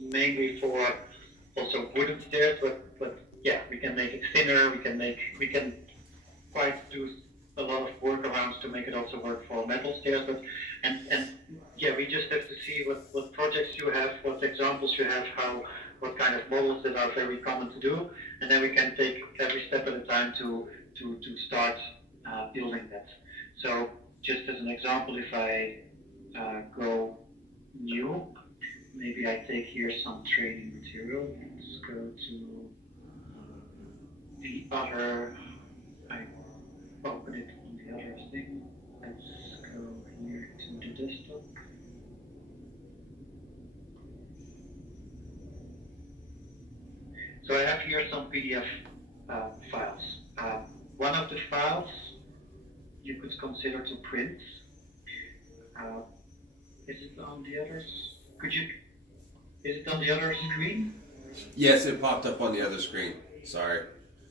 mainly for also wooden stairs, but yeah, we can make it thinner. We can quite do a lot of workarounds to make it also work for metal stairs. But and yeah, we just have to see what projects you have, what examples you have, what kind of models that are very common to do, and then we can take every step at a time to start building that. So just as an example, if I go new, maybe I take here some training material. Let's go to the other, I open it on the other thing. Let's go here to the desktop. So I have here some PDF files. One of the files you could consider to print. Is it on the others? Is it on the other screen? Yes, it popped up on the other screen. Sorry.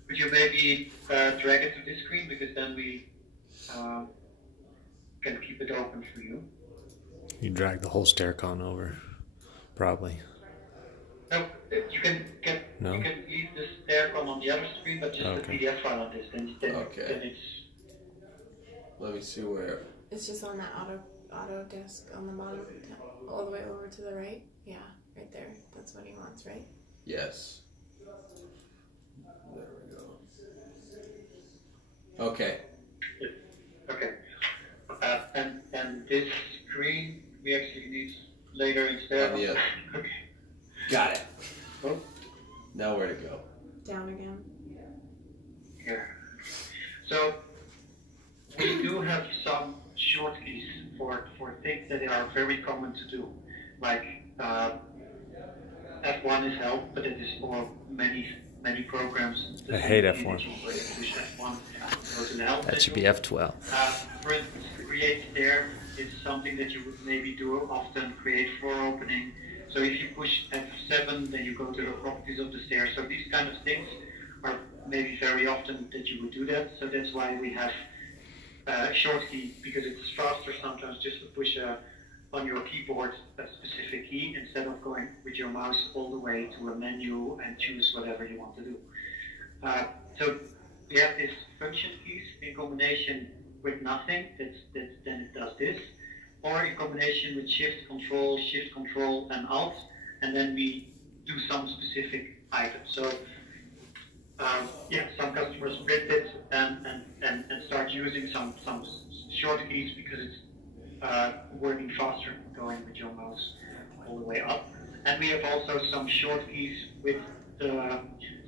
Could you maybe drag it to this screen, because then we can keep it open for you. You drag the whole Staircon over, probably. No, you can leave the Staircon on the other screen, but just the PDF file on this. Then it's. Let me see where. It's just on that auto desk on the bottom, all the way over to the right. Yeah, right there. That's what he wants, right? Yes. There we go. Okay. Okay. And this screen we actually need later instead. Yeah. Okay. Got it. Oh. Now where to go? Down again. Here. So we do have some shortkeys for things that are very common to do, like F1 is help, but it is for many programs. I hate F1. That should be F12. For instance, create stair is something that you would maybe do often. Create floor opening. So if you push F7, then you go to the properties of the stair. So these kind of things are maybe very often that you would do that. So that's why we have shortkey, because it's faster sometimes just to push on your keyboard a specific key instead of going with your mouse all the way to a menu and choose whatever you want to do. So we have these function keys in combination with nothing, then it does this, or in combination with Shift Control and Alt, and then we do some specific items. So yeah, some customers print it and start using some short keys because it's working faster going with your mouse all the way up. And we have also some short keys with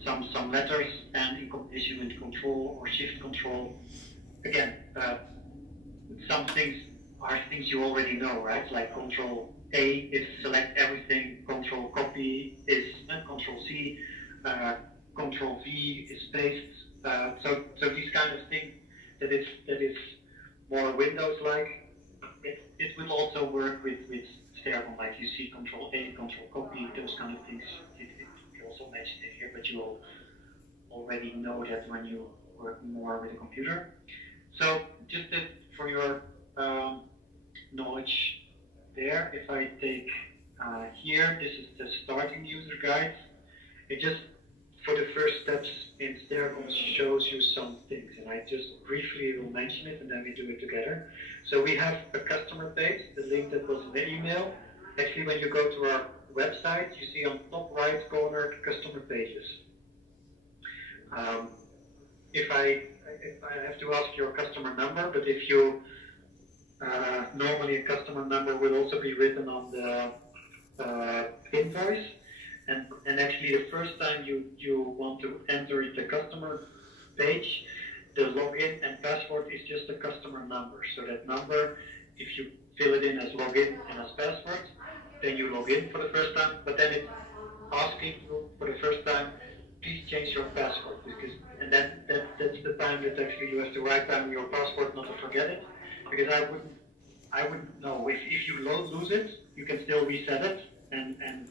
some letters, and in combination with Control or Shift Control. Again, some things are things you already know, right? Like Control A is select everything, Control Copy is Control C. Control V is paste. So these kind of things that is more Windows-like. It will also work with Staircon, like you see Control A, Control Copy, those kind of things. You also mentioned it here, but you will already know that when you work more with a computer. So just for your knowledge there, if I take here, this is the starting user guide. It just, for the first steps in Staircon, shows you some things, and I just briefly will mention it and then we do it together. So we have a customer page, the link that was in the email. Actually, when you go to our website, you see on top right corner customer pages. If I have to ask your customer number, but if you normally a customer number will also be written on the invoice. And actually, the first time you want to enter the customer page, the login and password is just a customer number. So that number, if you fill it in as login and as password, then you log in for the first time. But then it's asking you for the first time, please change your password, and that's the time that actually you have to write down your password, not to forget it. Because I wouldn't know if you lose it, you can still reset it and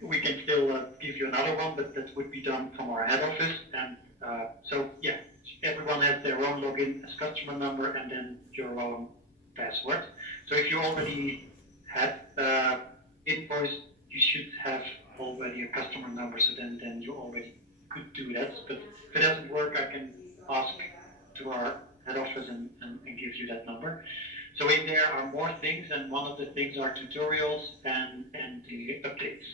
we can still give you another one, but that would be done from our head office. And so, yeah, everyone has their own login as customer number and then your own password. So if you already had invoice you should have already a customer number, so then you already could do that. But if it doesn't work, I can ask to our head office and give you that number. So in there are more things, and one of the things are tutorials and the updates.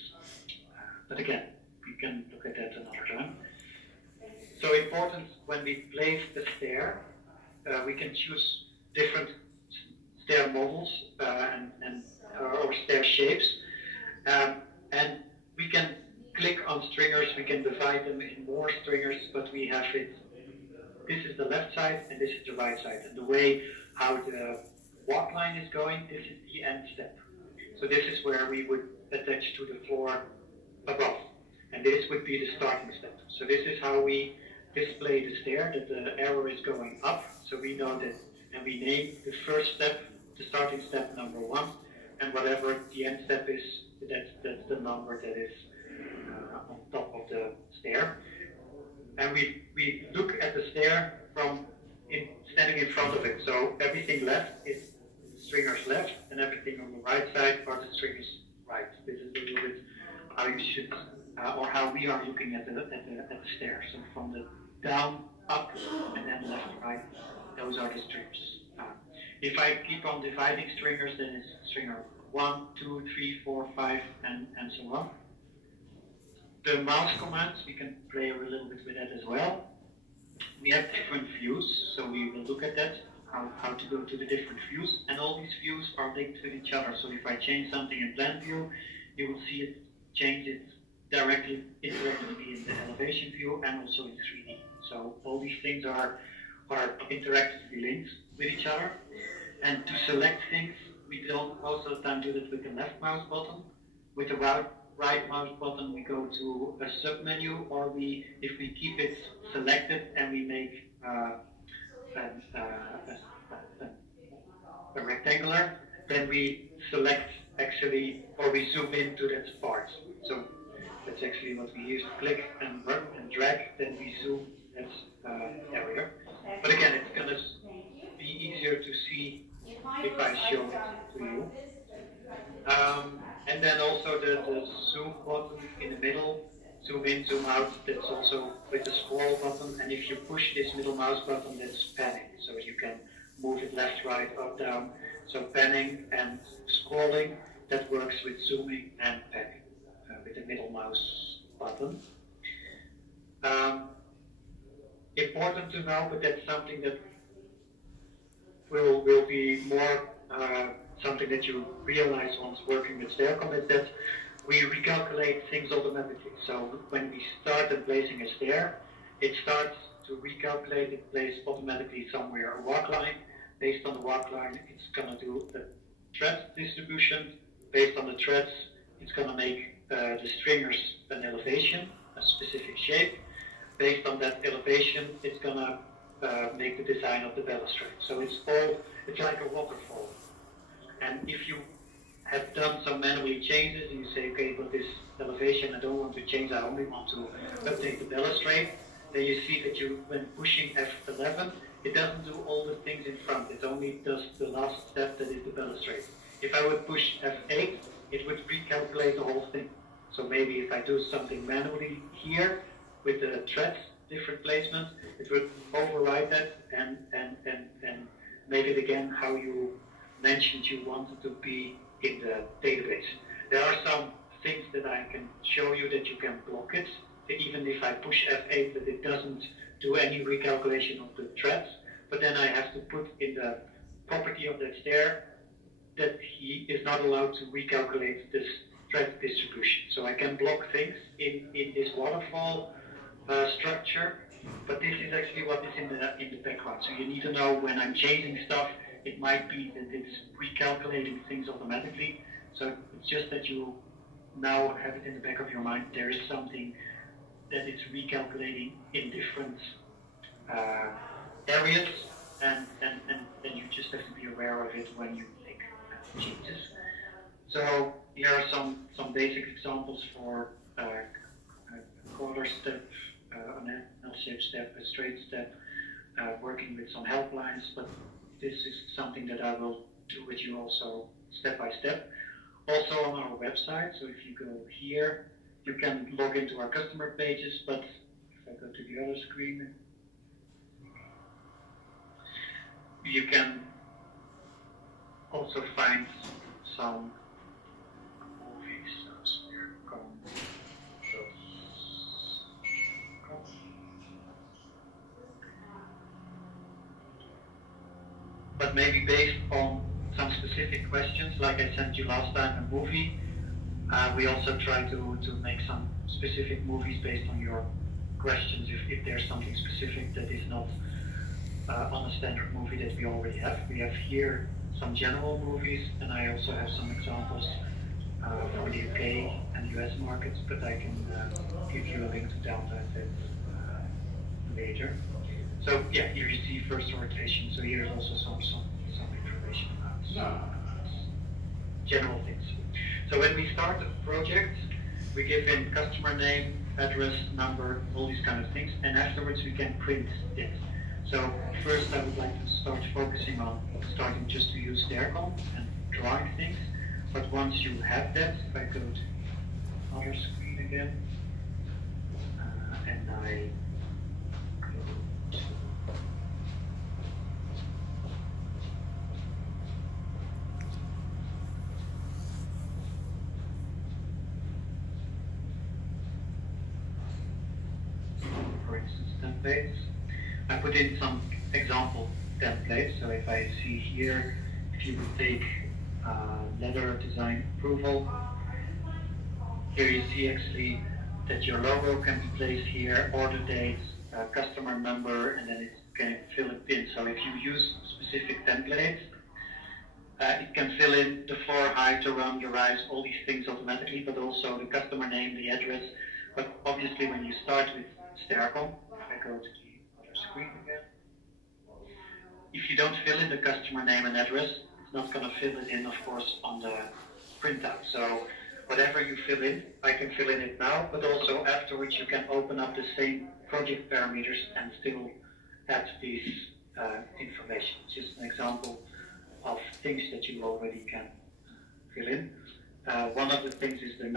But again, we can look at that another time. So important when we place the stair, we can choose different stair models or stair shapes, and we can click on stringers. We can divide them in more stringers, but we have it. This is the left side and this is the right side, and the way how the walk line is going, this is the end step. So this is where we would attach to the floor above, and this would be the starting step. So this is how we display the stair, that the arrow is going up, so we know that, and we name the first step, the starting step, number 1, and whatever the end step is, that's the number that is on top of the stair. And we look at the stair from standing in front of it. So everything left is stringers left, and everything on the right side are the stringers right. This is a little bit how you should, or how we are looking at the stair. So from the down, up, and then left, right, those are the stringers. If I keep on dividing stringers, then it's stringer 1, 2, 3, 4, 5, and so on. The mouse commands, we can play a little bit with that as well. We have different views, so we will look at that, how to go to the different views, and all these views are linked with each other. So if I change something in plan view, you will see it change it directly, interactively in the elevation view and also in 3D. So all these things are interactively linked with each other. And to select things, we don't most of the time do that with the left mouse button. With the right mouse button, we go to a submenu, or if we keep it selected and we make a rectangular, then we select actually, or we zoom into that part. So that's actually what we use. Click and drag, then we zoom that area. But again, it's going to be easier to see if I show it to you. And then also the zoom button in the middle, zoom in, zoom out, that's also with the scroll button. And if you push this middle mouse button, that's panning. So you can move it left, right, up, down. So panning and scrolling, that works with zooming and panning with the middle mouse button. Important to know, but that's something that will be more something that you realize once working with Staircon, is that we recalculate things automatically. So when we start placing a stair, it starts to recalculate it placed automatically somewhere a walk line. Based on the walk line, it's going to do a thread distribution. Based on the threads, it's going to make the stringers an elevation, a specific shape. Based on that elevation, it's going to make the design of the balustrade. So it's like a waterfall. And if you have done some manually changes and you say, okay, but this elevation I don't want to change, I only want to update the balustrade, then you see that when pushing F11, it doesn't do all the things in front. It only does the last step, that is the balustrade. If I would push F8, it would recalculate the whole thing. So maybe if I do something manually here with the threads, different placements, it would override that and make it again how you mentioned you wanted to be in the database. There are some things that I can show you that you can block it, even if I push F8, that it doesn't do any recalculation of the threads, but then I have to put in the property of that stair that he is not allowed to recalculate this thread distribution. So I can block things in this waterfall structure, but this is actually what is in the background. So you need to know when I'm changing stuff, it might be that it's recalculating things automatically. So it's just that you now have it in the back of your mind. There is something that it's recalculating in different areas, and you just have to be aware of it when you make changes. So here are some basic examples for a quarter step, an L-shaped step, a straight step, working with some helplines, but this is something that I will do with you also step by step. Also on our website, so if you go here, you can log into our customer pages, but if I go to the other screen, you can also find some movies. But maybe based on some specific questions, like I sent you last time, a movie. We also try to make some specific movies based on your questions, if there's something specific that is not on a standard movie that we already have. We have here some general movies, and I also have some examples for the UK and US markets, but I can give you a link to download it later. So yeah, here you see first rotation. So here's also some information about general things. So when we start a project, we give in customer name, address, number, all these kind of things, and afterwards we can print it. So first I would like to start focusing on starting just to use Staircon and drawing things. But once you have that, if I go to the other screen again, and I go to for instance templates, I put in some example templates. So if I see here, if you would take letter design approval, here you see actually that your logo can be placed here, order date, customer number, and then it can fill it in. So if you use specific templates, it can fill in the floor height, around your eyes, all these things automatically, but also the customer name, the address. But obviously when you start with Staircon, if I go to the other screen again, if you don't fill in the customer name and address, it's not going to fill it in, of course, on the printout. So whatever you fill in, I can fill in it now, but also afterwards you can open up the same project parameters and still add these information. It's just an example of things that you already can fill in. One of the things is the